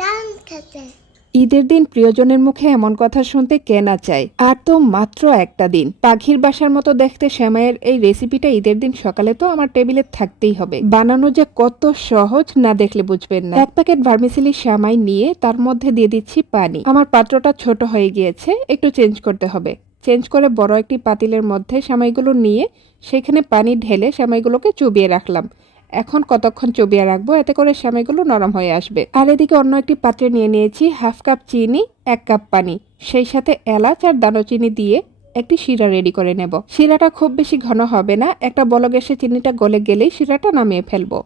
ডান খেতে। ঈদের দিন প্রিয়জনের মুখে এমন কথা শুনতে কে না চায়। আর তো মাত্র একটা দিন। পাখির বাসার মতো দেখতে সেমাইয়ের এই রেসিপিটা ঈদের দিন সকালে তো আমার টেবিলে থাকতেই হবে। বানানো যে কত সহজ না দেখলে বুঝবেন না। এক প্যাকেট ভার্মিসেলি সেমাই নিয়ে তার মধ্যে দিয়ে দিচ্ছি পানি। আমার পাত্রটা ছোট হয়ে গিয়েছে, একটু চেঞ্জ করতে হবে। চেঞ্জ করে বড় একটি পাতিলের মধ্যে সেমাইগুলো নিয়ে সেখানে পানি ঢেলে সেমাইগুলোকে চুবিয়ে রাখলাম। এখন কতক্ষণ চুবিয়ে রাখবো, এতে করে সেমাইগুলো নরম হয়ে আসবে। আর এদিকে অন্য একটি পাত্রে নিয়ে নিয়েছি হাফ কাপ চিনি, 1 কাপ পানি, সেই সাথে এলাচ আর দারুচিনি দিয়ে একটি শিরা রেডি করে নেব। শিরাটা খুব বেশি ঘন হবে না, একটা বলক এসে চিনিটা গলে গেলেই শিরাটা নামিয়ে ফেলবো।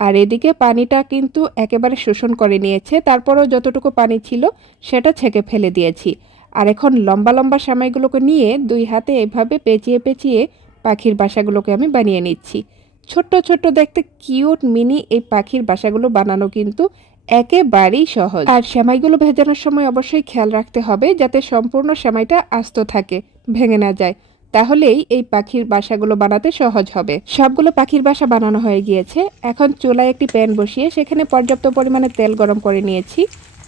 আর এদিকে পানিটা কিন্তু একেবারে শোষণ করে নিয়েছে, তারপরও যতটুকু পানি ছিল সেটা ছেঁকে ফেলে দিয়েছি। আর এখন লম্বা লম্বা সেমাইগুলোকে নিয়ে 2 হাতে এভাবে পেঁচিয়ে পেঁচিয়ে পাখির বাসাগুলোকে আমি বানিয়ে নিচ্ছি। ছোট্ট ছোট্ট দেখতে কিউট মিনি এই পাখির বাসাগুলো বানানো কিন্তু একেবারেই সহজ। আর সেমাইগুলো ভেজানোর সময় অবশ্যই খেয়াল রাখতে হবে যাতে সম্পূর্ণ সেমাইটা আস্ত থাকে, ভেঙে না যায়। তাহলেই এই পাখির বাসাগুলো বানাতে সহজ হবে। সবগুলো পাখির বাসা বানানো হয়ে গিয়েছে। এখন চুলায় একটি প্যান বসিয়ে সেখানে পর্যাপ্ত পরিমাণে তেল গরম করে নিয়েছি।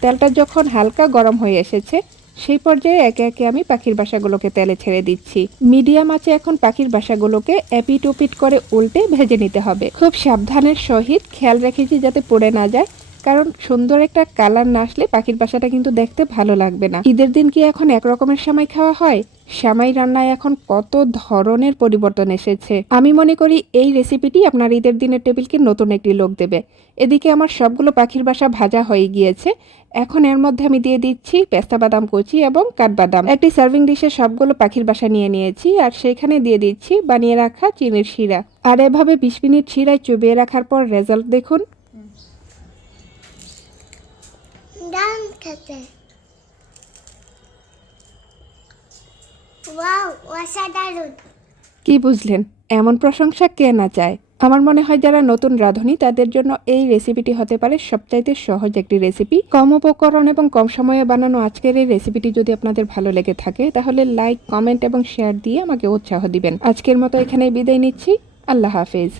তেলটা যখন হালকা গরম হয়ে এসেছে সেই পর্যায়ে একে একে আমি পাখির বাসাগুলোকে তেলে ছেড়ে দিচ্ছি। মিডিয়াম আঁচে এখন পাখির বাসাগুলোকে এপিট ওপিট করে উল্টে ভেজে নিতে হবে। খুব সাবধানের সহিত খেয়াল রেখেছি যাতে পুড়ে না যায়, কারণ সুন্দর একটা কালার না আসলে পাখির বাসাটা কিন্তু দেখতে ভালো লাগবে না। ঈদের দিন কি এখন এক রকমের সেমাই খাওয়া হয়? সেমাই রান্নায় এখন কত ধরনের পরিবর্তন এসেছে। আমি মনে করি এই রেসিপিটি আপনার ঈদের দিনের টেবিলকে নতুন একটি লোক দেবে। এদিকে আমার সবগুলো পাখির বাসা ভাজা হয়ে গিয়েছে। এখন এর মধ্যে আমি দিয়ে দিচ্ছি পেস্তা বাদাম কুচি এবং কাঠবাদাম। একটি সার্ভিং ডিশে সবগুলো পাখির বাসা নিয়ে নিয়েছি আর সেখানে দিয়ে দিচ্ছি বানিয়ে রাখা চিনির শিরা। আর এভাবে 20 মিনিট শিরায় চুবিয়ে রাখার পর রেজাল্ট দেখুন। ডান খেতে। ওয়াও, অসাধারণ। কি বুঝলেন? এমন প্রশংসা কে না চায়? আমার মনে হয় যারা নতুন রাঁধুনি তাদের জন্য এই রেসিপিটি হতে পারে সবচাইতে সহজ একটি রেসিপি। কম উপকরণ এবং কম সময়ে বানানো আজকের এই রেসিপিটি যদি আপনাদের ভালো লেগে থাকে তাহলে লাইক, কমেন্ট এবং শেয়ার দিয়ে আমাকে উৎসাহ দিবেন। আজকের মতো এখানেই বিদায় নিচ্ছি। আল্লাহ হাফেজ।